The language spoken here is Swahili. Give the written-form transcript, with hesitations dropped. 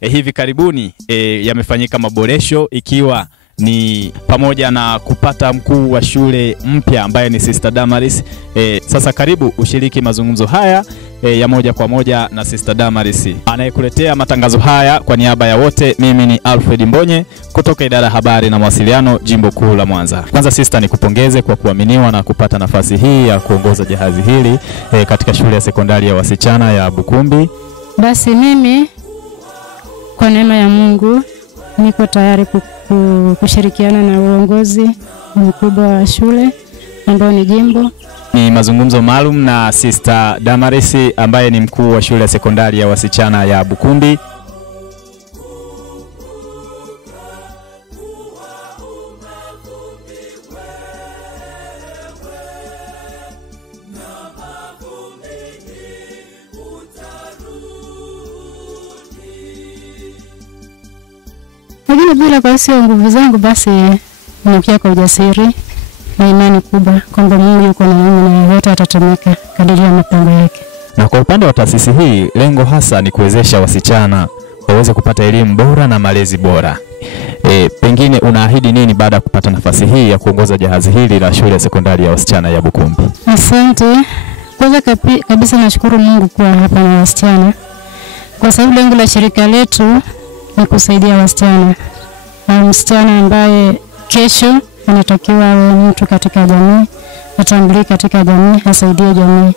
hivi karibuni yamefanyika maboresho, ikiwa ni pamoja na kupata mkuu wa shule mpya ambaye ni Sister Damaris. Sasa karibu ushiriki mazungumzo haya ya moja kwa moja na Sister Damaris. Anayekuletea matangazo haya kwa niaba ya wote, mimi ni Alfred Mbonye kutoka idara ya habari na mawasiliano, Jimbo Kuu la Mwanza. Kwanza Sister, nikupongeze kwa kuaminiwa na kupata nafasi hii ya kuongoza jahazi hili katika shule ya sekondari ya wasichana ya Bukumbi. Basi mimi kwa neema ya Mungu niko tayari kushirikiana na uongozi mkubwa wa shule ambao ni Jimbo. Ni mazungumzo maalum na Sister Damaris ambaye ni mkuu wa shule ya sekondari ya wasichana ya Bukumbi. Lakini bila kwa sio nguvu zangu, basi ninakia kwa ujasiri na imani kubwa kwamba Mungu yuko na mimi na yote atatumika kadiri ya mpango yake. Na kwa upande wa taasisi hii, lengo hasa ni kuwezesha wasichana waweze kupata elimu bora na malezi bora. Pengine unaahidi nini baada ya kupata nafasi hii ya kuongoza jahazi hili la shule ya sekondari ya wasichana ya Bukumbi? Asante. Kwanza kabisa nashukuru Mungu kuwa hapa na wasichana, kwa sababu lengo la shirika letu ni kusaidia wasichana. Msichana ambaye kesho anatakiwa awe mtu katika jamii, atambulike katika jamii, asaidie jamii.